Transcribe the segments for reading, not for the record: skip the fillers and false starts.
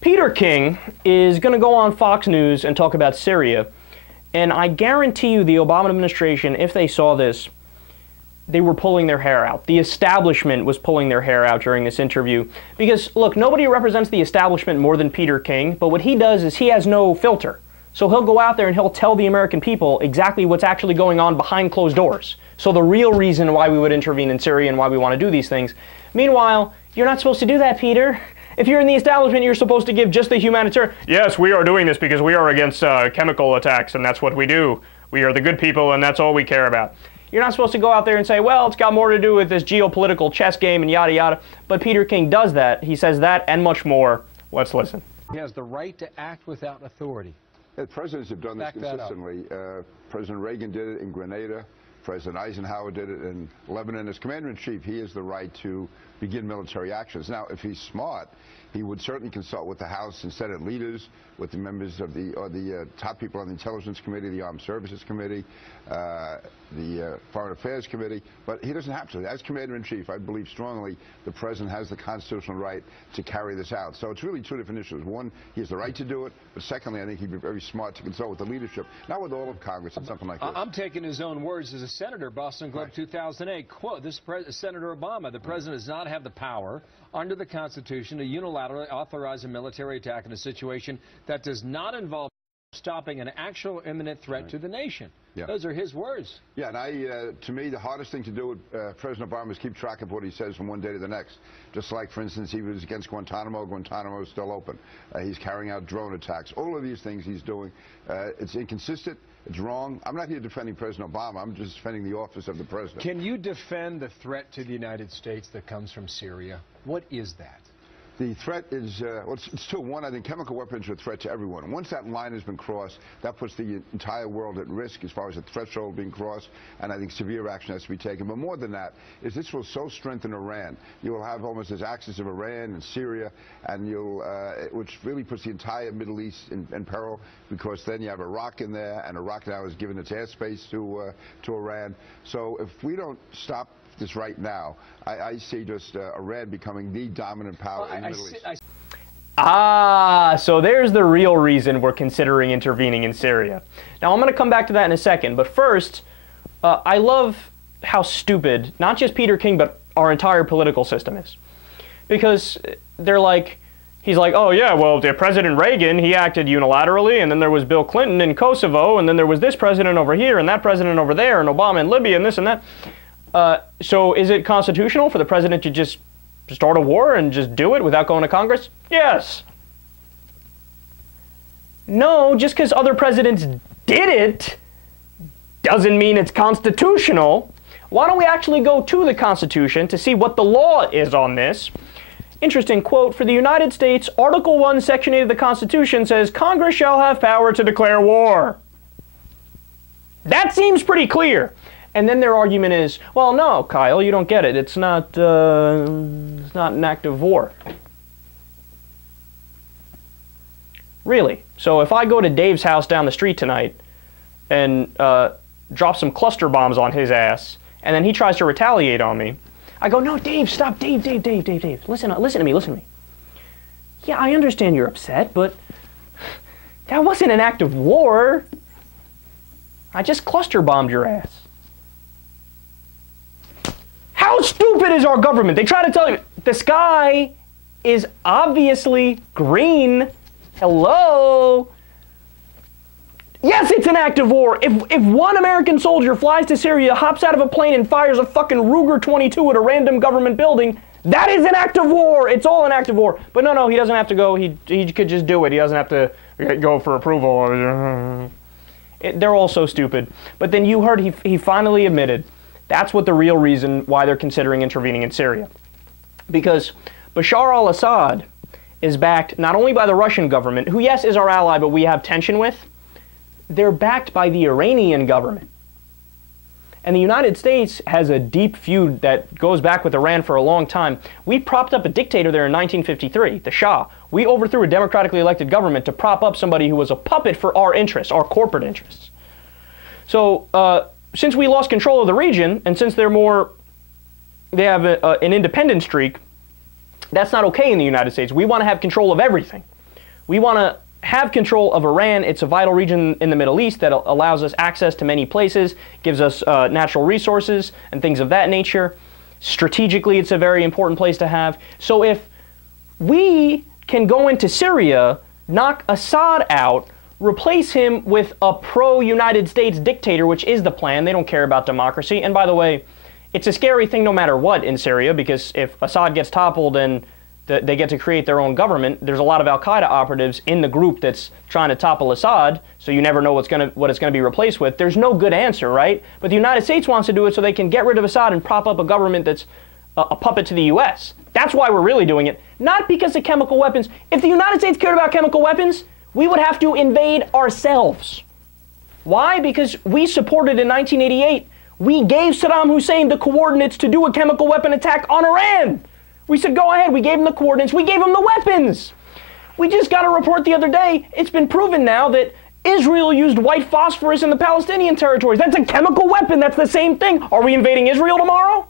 Peter King is going to go on Fox News and talk about Syria, and I guarantee you the Obama administration, if they saw this, they were pulling their hair out. The establishment was pulling their hair out during this interview. Because, look, nobody represents the establishment more than Peter King, but what he does is he has no filter. So he'll go out there and he'll tell the American people exactly what's actually going on behind closed doors. So the real reason why we would intervene in Syria and why we want to do these things. Meanwhile, you're not supposed to do that, Peter. If you're in the establishment, you're supposed to give just the humanitarian. Yes, we are doing this because we are against chemical attacks, and that's what we do. We are the good people, and that's all we care about. You're not supposed to go out there and say, well, it's got more to do with this geopolitical chess game and yada yada. But Peter King does that. He says that and much more. Let's listen. He has the right to act without authority. Yeah, presidents have done this consistently. President Reagan did it in Grenada. President Eisenhower did it in Lebanon. As commander-in-chief, he has the right to begin military actions. Now, if he's smart, he would certainly consult with the House and Senate leaders, with the members of the top people on the Intelligence Committee, the Armed Services Committee, the Foreign Affairs Committee, but he doesn't have to. As commander-in-chief, I believe strongly the president has the constitutional right to carry this out. So it's really two different issues. One, he has the right to do it, but secondly, I think he'd be very smart to consult with the leadership, not with all of Congress and something like this. I'm taking his own words as a senator, Boston Globe 2008. Quote, this Senator Obama, the president does not have the power under the Constitution to unilaterally authorize a military attack in a situation that does not involve stopping an actual imminent threat to the nation. Yeah. Those are his words. Yeah, and to me, the hardest thing to do with President Obama is keep track of what he says from one day to the next. Just like, for instance, he was against Guantanamo. Guantanamo is still open. He's carrying out drone attacks. All of these things he's doing, it's inconsistent. It's wrong. I'm not here defending President Obama. I'm just defending the office of the president. Can you defend the threat to the United States that comes from Syria? What is that? The threat is, well, it's two. One, I think chemical weapons are a threat to everyone. Once that line has been crossed, that puts the entire world at risk as far as the threshold being crossed, and I think severe action has to be taken. But more than that, is this will so strengthen Iran. You will have almost this axis of Iran and Syria, and which really puts the entire Middle East in peril, because then you have Iraq in there, and Iraq now has given its airspace to Iran. So if we don't stop this right now, I see just Iran becoming the dominant power in the Middle East. So there's the real reason we're considering intervening in Syria. Now, I'm going to come back to that in a second, but first, I love how stupid, not just Peter King, but our entire political system is. Because they're like, he's like, oh yeah, well, President Reagan, he acted unilaterally, and then there was Bill Clinton in Kosovo, and then there was this president over here, and that president over there, and Obama in Libya, and this and that. So is it constitutional for the president to just start a war and just do it without going to Congress? Yes. No, just because other presidents did it doesn't mean it's constitutional. Why don't we actually go to the Constitution to see what the law is on this? Interesting quote, for the United States, Article 1, Section 8 of the Constitution says, Congress shall have power to declare war. That seems pretty clear. And then their argument is, well, no, Kyle, you don't get it. It's not an act of war. Really? So if I go to Dave's house down the street tonight and drop some cluster bombs on his ass, and then he tries to retaliate on me, I go, no, Dave, stop, Dave. Listen to me. Yeah, I understand you're upset, but that wasn't an act of war. I just cluster bombed your ass. How stupid is our government? They try to tell you the sky is obviously green. Hello? Yes, it's an act of war. If one American soldier flies to Syria, hops out of a plane, and fires a fucking Ruger 22 at a random government building, that is an act of war. It's all an act of war. But no, he doesn't have to go. He could just do it. He doesn't have to go for approval. They're all so stupid. But then you heard he finally admitted that's what the real reason why they're considering intervening in Syria. Because Bashar al-Assad is backed not only by the Russian government, who, yes, is our ally, but we have tension with. They're backed by the Iranian government. And the United States has a deep feud that goes back with Iran for a long time. We propped up a dictator there in 1953, the Shah. We overthrew a democratically elected government to prop up somebody who was a puppet for our interests, our corporate interests. So, since we lost control of the region, and since they have an independent streak, that's not okay in the United States. We want to have control of everything. We want to have control of Iran. It's a vital region in the Middle East that allows us access to many places, gives us natural resources and things of that nature. Strategically, it's a very important place to have. So if we can go into Syria, knock Assad out, replace him with a pro-United States dictator, which is the plan. They don't care about democracy. And by the way, it's a scary thing no matter what in Syria, because if Assad gets toppled and they get to create their own government, there's a lot of al-Qaeda operatives in the group that's trying to topple Assad, so you never know what it's going to be replaced with. There's no good answer, right? But the United States wants to do it so they can get rid of Assad and prop up a government that's a puppet to the U.S. That's why we're really doing it, not because of chemical weapons. If the United States cared about chemical weapons, we would have to invade ourselves. Why? Because we supported in 1988, we gave Saddam Hussein the coordinates to do a chemical weapon attack on Iran. We said, go ahead. We gave him the coordinates. We gave him the weapons. We just got a report the other day. It's been proven now that Israel used white phosphorus in the Palestinian territories. That's a chemical weapon. That's the same thing. Are we invading Israel tomorrow?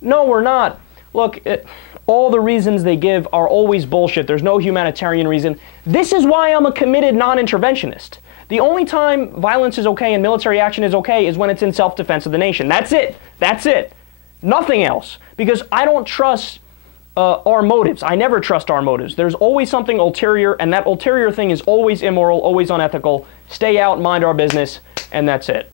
No, we're not. Look, all the reasons they give are always bullshit. There's no humanitarian reason. This is why I'm a committed non-interventionist. The only time violence is okay and military action is okay is when it's in self-defense of the nation. That's it. That's it. Nothing else. Because I don't trust our motives. I never trust our motives. There's always something ulterior, and that ulterior thing is always immoral, always unethical. Stay out, mind our business, and that's it.